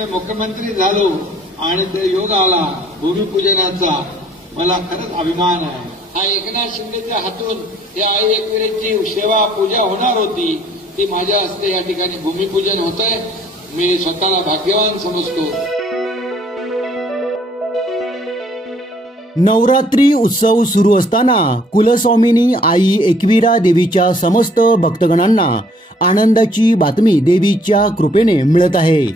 कृपेने मुख्यमंत्री झालो आणि ते योग आला भूमिपूजनाचा, मला खरंच अभिमान आहे। हा एकनाथ शिंदेच्या हातून या आई एकविरेची सेवा पूजा होणार होती, ती माझ्या हस्ते या ठिकाणी भूमिपूजन होतंय। मी स्वतःला भाग्यवान समजतो। नवरात्री उत्सव सुरू असताना कुलस्वामिनी आई एकविरा देवीच्या समस्त भक्तगणांना आनंदाची बातमी देवीच्या कृपेने मिळत आहे।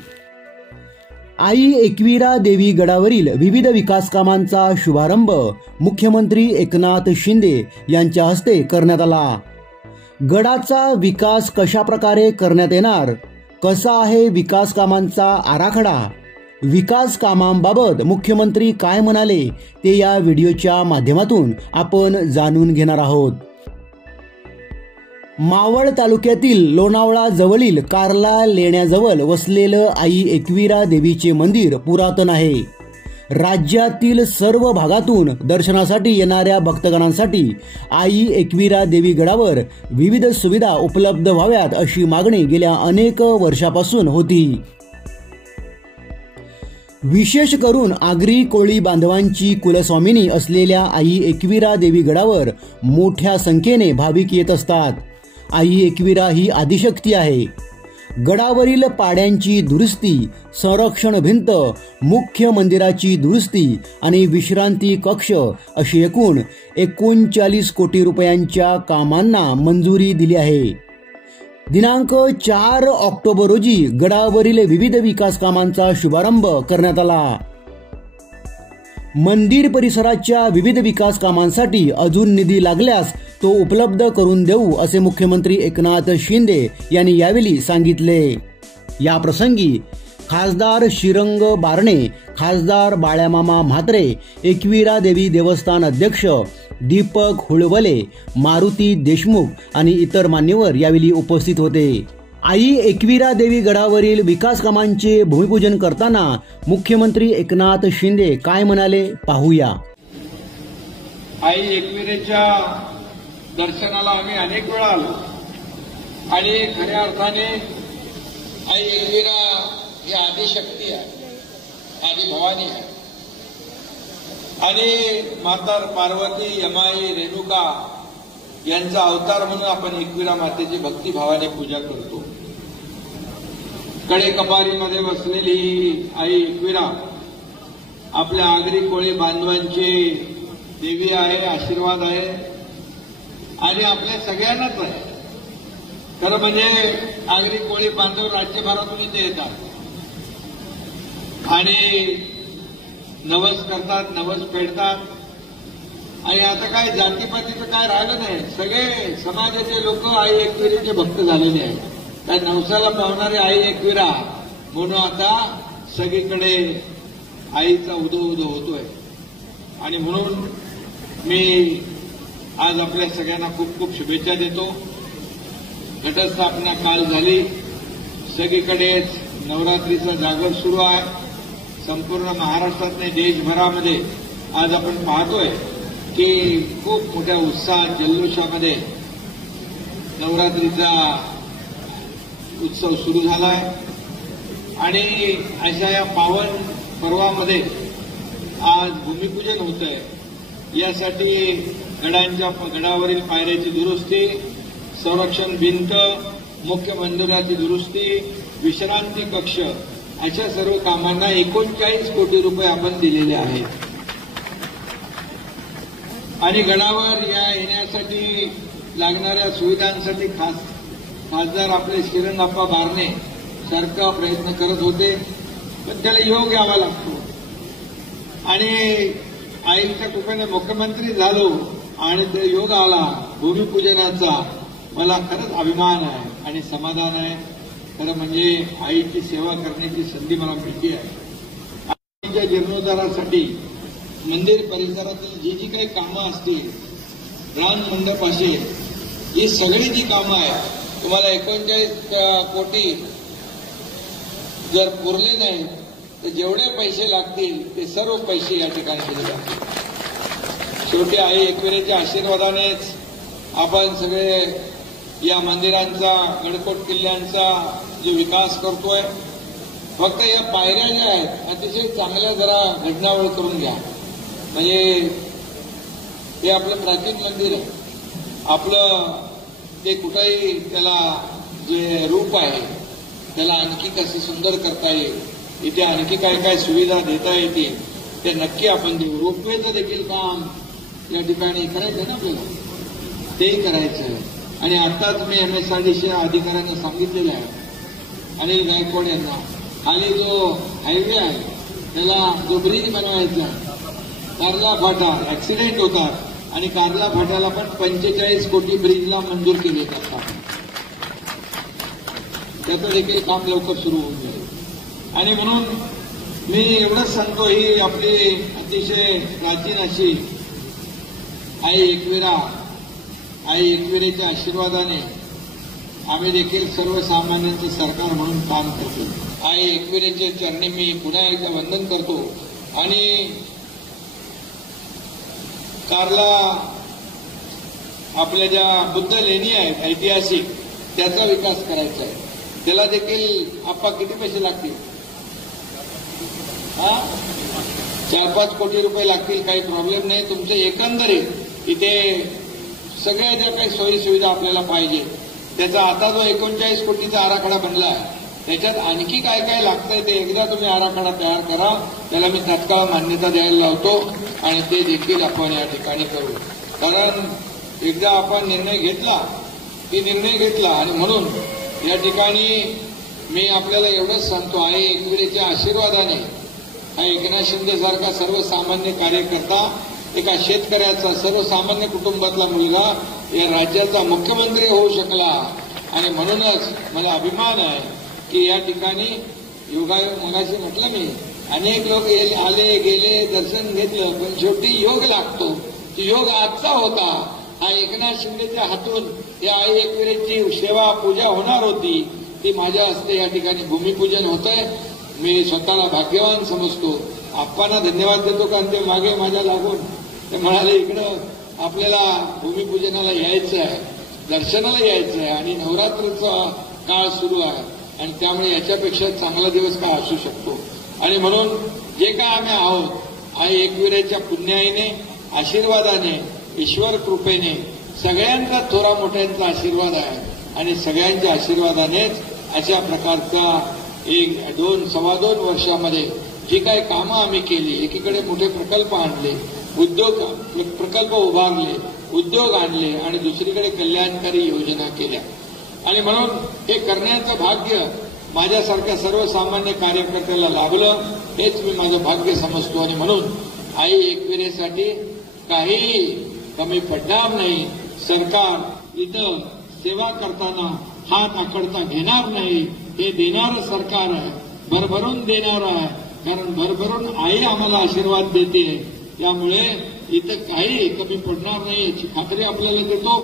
आई एकविरा देवी गडावरील विविध विकास कामांचा शुभारंभ मुख्यमंत्री एकनाथ शिंदे यांच्या हस्ते करण्यात आला। गडाचा विकास कशा प्रकारे करण्यात येणार, कसा आहे विकास कामांचा आराखडा, विकास कामांबाबत मुख्यमंत्री काय म्हणाले ते या व्हिडिओच्या माध्यमातून आपण जाणून घेणार आहोत। मावळ तालुक्यातील लोणावळा जवळील कार्ला लेण्याजवळ वसलेलं आई एकविरा देवीचे मंदिर पुरातन आहे। राज्यातील सर्व भागातून दर्शनासाठी येणाऱ्या भक्तगणांसाठी आई एकविरा देवी गडावर विविध सुविधा उपलब्ध व्हाव्यात अशी मागणी गेल्या अनेक वर्षापासून होती। विशेष करून आगरी कोळी बांधवांची कुलस्वामिनी असलेल्या आई एकविरा देवी गडावर मोठ्या संख्येने भाविक येत असतात। आई एकविरा ही आदिशक्ती आहे। गडावरील पाड्यांची दुरुस्ती, संरक्षण भिंत, मुख्य मंदिराची दुरुस्ती आणि विश्रांती कक्ष अशी एकूण 39 कोटी रुपयांच्या कामांना मंजुरी दिली आहे। दिनांक 4 ऑक्टोबर रोजी गडावरील विविध विकास कामांचा शुभारंभ करण्यात आला। मंदिर परिसराच्या विविध विकास कामांसाठी अजून निधी लागल्यास तो उपलब्ध करून देऊ असे मुख्यमंत्री एकनाथ शिंदे यांनी यावेळी सांगितले। या प्रसंगी खासदार श्रीरंग बारणे, खासदार बाळ्यामामा म्हात्रे, एकविरा देवी देवस्थान अध्यक्ष दीपक हुळवले, मारुती देशमुख आणि इतर मान्यवर यावेळी उपस्थित होते। आई एकविरा देवी गडावरील विकास कामांचे भूमिपूजन करताना मुख्यमंत्री एकनाथ शिंदे काय म्हणाले पाहूया। आई एकविरेच्या दर्शनाला आम्ही अनेक वेळा आलो आणि खऱ्या अर्थाने आई एकविरा ही आदिशक्ती आहे, आदि भवानी आहे आणि माता पार्वती, यमाई, रेणुका यांचा अवतार म्हणून आपण एकविरा मातेची भक्तिभावाने पूजा करतो। कडे कपारीमध्ये बसलेली आई एकविरा आपल्या आगरी कोळी बांधवांची देवी आहे, आशीर्वाद आहे आणि आपल्या सगळ्यांनाच आहे। खरं म्हणजे आगरी कोळी बांधव राज्यभरातून इथे येतात आणि नवस करतात, नवस फेडतात आणि आता काय जातीपातीचं काय राहिलं नाही, सगळे समाजाचे लोक आई एकविरेचे भक्त झालेले आहेत। त्या नवसाला पावणारे आई एकविरा म्हणून आता सगळीकडे आईचा उदो उदो होतोय आणि म्हणून मी आज आपल्या सगळ्यांना खूप खूप शुभेच्छा देतो। घटस्थापना काल झाली, सगळीकडेच नवरात्रीचा जागर सुरू आहे। संपूर्ण महाराष्ट्रात नाही देशभरामध्ये आज आपण पाहतोय की खूप मोठ्या उत्साहात जल्लोषामध्ये नवरात्रीचा उत्सव सुरू झाला आहे आणि अशा या पावन पर्वामध्ये आज भूमिपूजन होत आहे। यासाठी गडावरील पायऱ्याची दुरुस्ती, संरक्षण भिंत, मुख्य मंदिराची दुरुस्ती, विश्रांती कक्ष अशा सर्व कामांना 39 कोटी रुपये आपण दिलेले आहेत आणि गडावर येण्यासाठी लागणाऱ्या सुविधांसाठी खासदार आपले श्रीरंगप्पा बारणे सारखा प्रयत्न करत होते, पण त्याला योग यावा लागतो आणि आईच्या कृपेने मुख्यमंत्री झालो आणि ते योग आला भूमिपूजनाचा, मला खरंच अभिमान आहे आणि समाधान आहे। खरं म्हणजे आईची सेवा करण्याची संधी मला मिळते आहे। आईच्या जीर्णोद्धारासाठी मंदिर परिसरातील जी जी काही कामं असतील, रान मंडप असेल, ही सगळी जी कामं आहेत तुम्हाला 39 कोटी जर पुरले नाही तर जेवढे पैसे लागतील ते सर्व पैसे या ठिकाणी दिले जातील। शेवटी आई एकविरेच्या आशीर्वादानेच आपण सगळे या मंदिरांचा, गडकोट किल्ल्यांचा जो विकास करतोय फक्त या पायऱ्या ज्या आहेत अतिशय चांगल्या जरा घडणावळ करून घ्या. म्हणजे हे आपलं प्राचीन मंदिर आहे, आपलं ते कुठेही त्याला जे रूप आहे त्याला आणखी कसं सुंदर करता येईल, इथे आणखी काय काय सुविधा देता येतील ते नक्की आपण देऊ. रोपवेचं देखील काम या ठिकाणी करायचं ना आपल्याला, तेही करायचं. आणि आताच मी MSRDCच्या अधिकाऱ्यांना सांगितलेलं आहे, अनिल गायकवाड यांना, खाली जो हायवे आहे त्याला जो ब्रिज बनवायचा कार्ला फाटा, ऍक्सिडेंट होतात आणि कार्ला फाट्याला पण 45 कोटी ब्रिजला मंजूर केले जातात. त्याचं देखील काम लवकर सुरू होऊन जाईल. आणि म्हणून मी एवढंच सांगतो, ही आपली अतिशय प्राचीन अशी आई एकविरेच्या आशीर्वादाने आम्ही देखील सर्वसामान्यांचं सरकार म्हणून काम करतो. आई एकविरेच्या चरणी मी पुन्हा एकदा वंदन करतो. आणि कार्ला आपल्या ज्या बुद्ध लेणी आहेत ऐतिहासिक, त्याचा विकास करायचा आहे. त्याला देखील आप्पा किती पैसे लागतील? 4-5 कोटी रुपये लागतील, काही प्रॉब्लेम नाही. तुमचे एकंदरीत इथे सगळ्या ज्या काही सोयी सुविधा आपल्याला पाहिजे त्याचा आता जो 39 कोटीचा आराखडा बनला आहे त्याच्यात आणखी काय काय लागतंय ते एकदा तुम्ही आराखडा तयार करा. त्याला मी तात्काळ मान्यता द्यायला लावतो आणि ते देखील आपण या ठिकाणी करू. कारण एकदा आपण निर्णय घेतला आणि म्हणून या ठिकाणी मी आपल्याला एवढंच सांगतो, आई एकविरेच्या आशीर्वादाने हा एकनाथ शिंदे सारखा सर्वसामान्य कार्यकर्ता, एका शेतकऱ्याचा, सर्वसामान्य कुटुंबातला मुलगा या राज्याचा मुख्यमंत्री होऊ शकला. आणि म्हणूनच मला अभिमान आहे की या ठिकाणी योगायोग, मगाशी म्हटलं मी, अनेक लोक आले गेले, दर्शन घेतलं, पण शेवटी योग लागतो. योग आजचा होता. हा एकनाथ शिंदेच्या हातून या आई एकविरेची सेवा पूजा होणार होती, ती माझ्या हस्ते या ठिकाणी भूमिपूजन होतंय. मी स्वतःला भाग्यवान समजतो. आप्पांना धन्यवाद देतो, कारण ते मागे माझ्या लागून ते म्हणाले इकडं आपल्याला भूमिपूजनाला यायचं आहे, दर्शनाला यायचं आहे आणि नवरात्रचा काळ सुरू आहे आणि त्यामुळे याच्यापेक्षा चांगला दिवस काय असू शकतो. आणि म्हणून जे काय आम्ही आहोत, आई एकविरेच्या पुण्याईने, आशीर्वादाने, ईश्वर कृपेने, सगळ्यांचा थोरा मोठ्यांचा आशीर्वाद आहे आणि सगळ्यांच्या आशीर्वादानेच अशा प्रकारचा 2-2.25 वर्षामध्ये जी काही कामं आम्ही केली, एकीकडे मोठे प्रकल्प आणले, प्रकल्प उभारले, उद्योग आणले आणि दुसरीकडे कल्याणकारी योजना केल्या. आणि म्हणून हे करण्याचं भाग्य माझ्यासारख्या सर्वसामान्य कार्यकर्त्याला लाभलं, हेच मी माझं भाग्य समजतो. आणि म्हणून आई एकविरेसाठी काही कमी पडणार नाही. सरकार इथं सेवा करताना हात आकडता घेणार नाही. हे देणारं सरकार आहे, भरभरून देणारं आहे. कारण भरभरून आई आम्हाला आशीर्वाद देते, त्यामुळे इथं काही कमी पडणार नाही याची खात्री आपल्याला देतो.